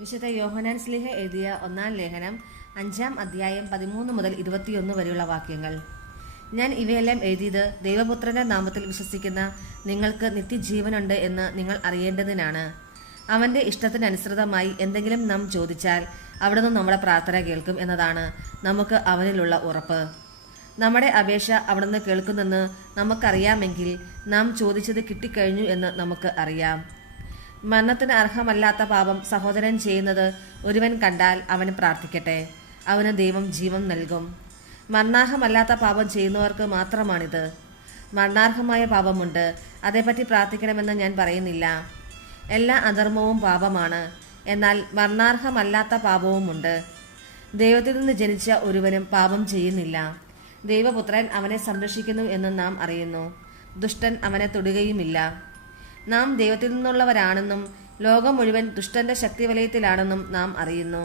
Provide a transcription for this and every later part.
വിശുദ്ധ യോഹന്നാൻ ശ്ലീഹ എഴുതിയ ഒന്നാം ലേഖനം 5-ാം അധ്യായം 13 മുതൽ 21 വരെയുള്ള വാക്യങ്ങൾ. ഞാൻ ഇവയെല്ലാം എഴുതിയത് ദൈവപുത്രന്റെ നാമത്തിൽ വിശ്വസിക്കുന്ന നിങ്ങൾക്ക് നിത്യജീവനുണ്ട് എന്ന് നിങ്ങൾ അറിയേണ്ടതിനാണ്. അവന്റെ ഇഷ്ടത്തിനനുസൃതമായി എന്തെങ്കിലും നാം ചോദിച്ചാൽ അവിടുന്ന് നമ്മുടെ പ്രാർത്ഥന കേൾക്കും എന്നതാണ് നമുക്ക് അവനിലുള്ള ഉറപ്പ്. നമ്മുടെ അപേക്ഷ അവിടുന്ന് കേൾക്കുന്നെന്ന് നമുക്കറിയാമെങ്കിൽ നാം ചോദിച്ചത് കിട്ടിക്കഴിഞ്ഞു എന്ന് നമുക്ക് അറിയാം. മരണത്തിന് അർഹമല്ലാത്ത പാപം സഹോദരൻ ചെയ്യുന്നത് ഒരുവൻ കണ്ടാൽ അവന് പ്രാർത്ഥിക്കട്ടെ, അവന് ദൈവം ജീവൻ നൽകും. മരണാർഹമല്ലാത്ത പാപം ചെയ്യുന്നവർക്ക് മാത്രമാണിത്. മരണാർഹമായ പാപമുണ്ട്, അതേപ്പറ്റി പ്രാർത്ഥിക്കണമെന്ന് ഞാൻ പറയുന്നില്ല. എല്ലാ അധർമ്മവും പാപമാണ്, എന്നാൽ മരണാർഹമല്ലാത്ത പാപവുമുണ്ട്. ദൈവത്തിൽ നിന്ന് ജനിച്ച ഒരുവനും പാപം ചെയ്യുന്നില്ല. ദൈവപുത്രൻ അവനെ സംരക്ഷിക്കുന്നു എന്ന് നാം അറിയുന്നു. ദുഷ്ടൻ അവനെ തൊടുകയുമില്ല. നാം ദൈവത്തിൽ നിന്നുള്ളവരാണെന്നും ലോകം മുഴുവൻ ദുഷ്ടന്റെ ശക്തിവലയത്തിലാണെന്നും നാം അറിയുന്നു.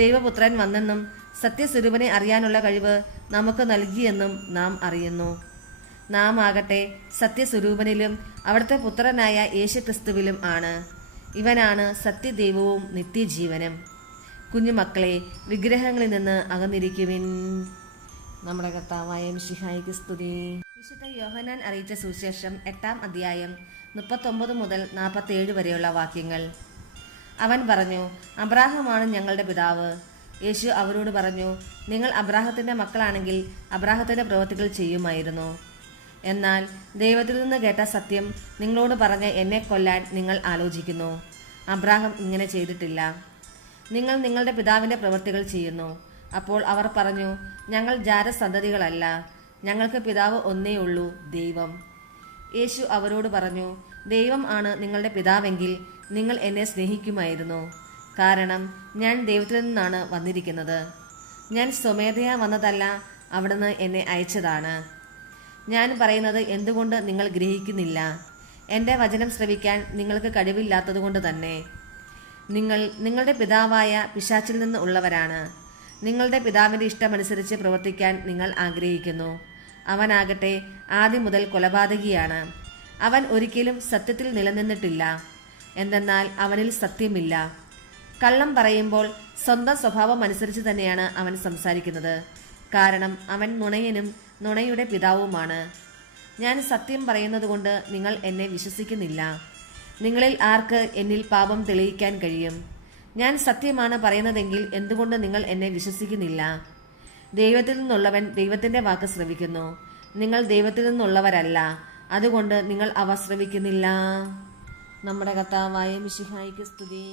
ദൈവപുത്രൻ വന്നെന്നും സത്യസ്വരൂപനെ അറിയാനുള്ള കഴിവ് നമുക്ക് നൽകിയെന്നും നാം അറിയുന്നു. നാം ആകട്ടെ സത്യസ്വരൂപനിലും അവിടുത്തെ പുത്രനായ യേശുക്രിസ്തുവിലും ആണ്. ഇവനാണ് സത്യദൈവവും നിത്യജീവനും. കുഞ്ഞുമക്കളെ, വിഗ്രഹങ്ങളിൽ നിന്ന് അകന്നിരിക്കുവിൻ. നമ്മുടെ കർത്താവായ മിശിഹായ്ക്ക് സ്തുതി. വിശുദ്ധ യോഹന്നാൻ അറിയിച്ച സുവിശേഷം 8-ാം അധ്യായം 39 മുതൽ 47 വരെയുള്ള വാക്യങ്ങൾ. അവൻ പറഞ്ഞു, അബ്രാഹമാണ് ഞങ്ങളുടെ പിതാവ്. യേശു അവരോട് പറഞ്ഞു, നിങ്ങൾ അബ്രാഹത്തിന്റെ മക്കളാണെങ്കിൽ അബ്രാഹത്തിന്റെ പ്രവൃത്തികൾ ചെയ്യുമായിരുന്നു. എന്നാൽ ദൈവത്തിൽ നിന്ന് കേട്ട സത്യം നിങ്ങളോട് പറഞ്ഞ് എന്നെ കൊല്ലാൻ നിങ്ങൾ ആലോചിക്കുന്നു. അബ്രാഹം ഇങ്ങനെ ചെയ്തിട്ടില്ല. നിങ്ങൾ നിങ്ങളുടെ പിതാവിന്റെ പ്രവൃത്തികൾ ചെയ്യുന്നു. അപ്പോൾ അവർ പറഞ്ഞു, ഞങ്ങൾ ജാരസന്തതികളല്ല, ഞങ്ങൾക്ക് പിതാവ് ഒന്നേ ഉള്ളൂ, ദൈവം. യേശു അവരോട് പറഞ്ഞു, ദൈവം ആണ് നിങ്ങളുടെ പിതാവെങ്കിൽ നിങ്ങൾ എന്നെ സ്നേഹിക്കുമായിരുന്നു. കാരണം ഞാൻ ദൈവത്തിൽ നിന്നാണ് വന്നിരിക്കുന്നത്. ഞാൻ സ്വമേധയാ വന്നതല്ല, അവിടുന്ന് എന്നെ അയച്ചതാണ്. ഞാൻ പറയുന്നത് എന്തുകൊണ്ട് നിങ്ങൾ ഗ്രഹിക്കുന്നില്ല? എൻ്റെ വചനം ശ്രവിക്കാൻ നിങ്ങൾക്ക് കഴിവില്ലാത്തതുകൊണ്ട് തന്നെ. നിങ്ങൾ നിങ്ങളുടെ പിതാവായ പിശാചിൽ നിന്ന് ഉള്ളവരാണ്. നിങ്ങളുടെ പിതാവിൻ്റെ ഇഷ്ടമനുസരിച്ച് പ്രവർത്തിക്കാൻ നിങ്ങൾ ആഗ്രഹിക്കുന്നു. അവനാകട്ടെ ആദ്യം മുതൽ കൊലപാതകിയാണ്. അവൻ ഒരിക്കലും സത്യത്തിൽ നിലനിന്നിട്ടില്ല, എന്തെന്നാൽ അവനിൽ സത്യമില്ല. കള്ളം പറയുമ്പോൾ സ്വന്തം സ്വഭാവം അനുസരിച്ച് തന്നെയാണ് അവൻ സംസാരിക്കുന്നത്. കാരണം അവൻ നുണയനും നുണയുടെ പിതാവുമാണ്. ഞാൻ സത്യം പറയുന്നതുകൊണ്ട് നിങ്ങൾ എന്നെ വിശ്വസിക്കുന്നില്ല. നിങ്ങളിൽ ആർക്ക് എന്നിൽ പാപം തെളിയിക്കാൻ കഴിയും? ഞാൻ സത്യമാണ് പറയുന്നതെങ്കിൽ എന്തുകൊണ്ട് നിങ്ങൾ എന്നെ വിശ്വസിക്കുന്നില്ല? ദൈവത്തിൽ നിന്നുള്ളവൻ ദൈവത്തിന്റെ വാക്ക് ശ്രവിക്കുന്നു. നിങ്ങൾ ദൈവത്തിൽ നിന്നുള്ളവരല്ല, അതുകൊണ്ട് നിങ്ങൾ അവ ശ്രവിക്കുന്നില്ല. നമ്മുടെ കർത്താവായ മിശിഹായ്ക്ക് സ്തുതി.